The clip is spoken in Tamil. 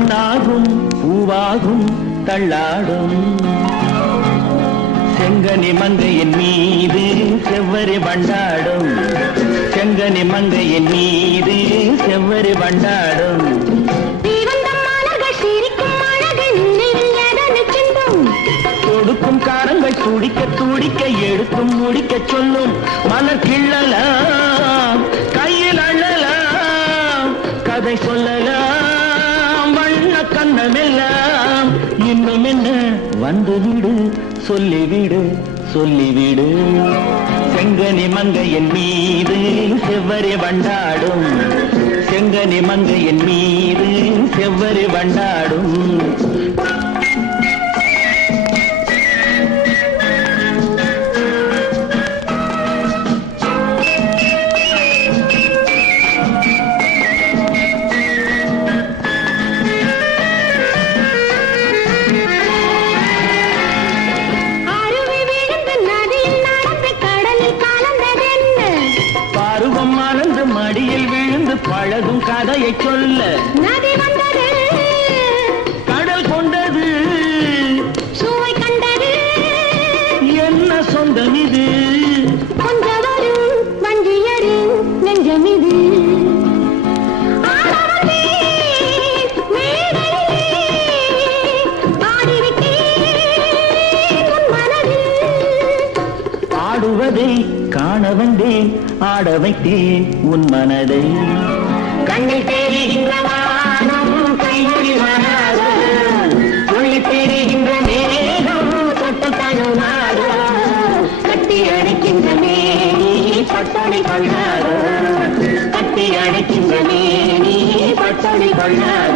பொன்னாகும் பூவாகும் தள்ளாடும் செங்கனி மங்கையின் மீது செவ்வரி வண்டாடும் செங்கனி மங்கையின் மீது செவ்வரி வண்டாடும் கொடுக்கும் காரங்கள் துடிக்க துடிக்க எடுக்கும் முடிக்க சொல்லும் மலர் கிள்ளலாம் கையில் அள்ளலாம் கதை சொல்லலாம் வண்ண கண்ணமெல்லாம் இன்னும் என்ன வந்து விடு சொல்லிவிடு சொல்லிவிடு செங்கனி மங்கையின் மீது செவ்வரி வண்டாடும் செங்கனி மங்கையின் மீது செவ்வரி வண்டாடும் மடியில் விழுந்து பழகும் கதையை சொல்ல நதி வந்தது கடல் கொண்டது சுவை கண்டது என்ன சொந்தம் இது கொஞ்சம் வரும் வஞ்சியரின் நெஞ்சம் இது ஆடுவதை காண வந்தேன் ஆட வைத்தேன் உன் மனதை கண்ணில் தெரிகின்ற வானம் கையில் வராது துள்ளி தெரிகின்ற மேகம் தொட்டு தழுவாது கட்டி அடிக்கின்ற மேனி பட்டணி கொள்ளாது கட்டி அடிக்கின்ற மேனி பட்டணி கொள்ளாது